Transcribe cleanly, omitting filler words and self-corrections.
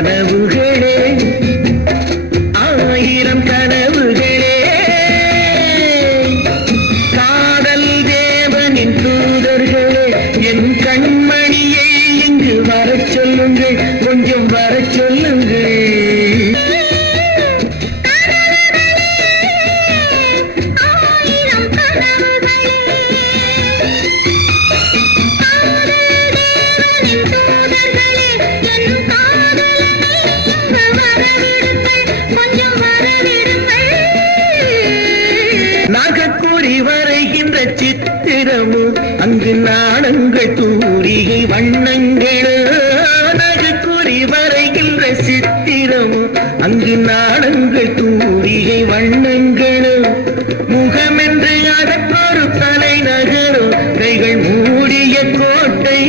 கனவுகளே ஆயிரம் கனவுகளே காதல் தேவனின் தூதர்களே என் கண்மணியை இங்கு வரச் சொல்லுங்கள் கொஞ்சம் வரச் சொல்லுங்கள் நாகக்கூறி வரைகின்ற சித்திரமும் அங்கு நாணங்கள் தூரிகை வண்ணங்களும் நாகக்கூறி வரைகின்ற சித்திரமும் அங்கு நாணங்கள் தூரிகை வண்ணங்களும் முகமென்று அதற்கொரு தலைநகரும் கைகள் மூடிய கோட்டை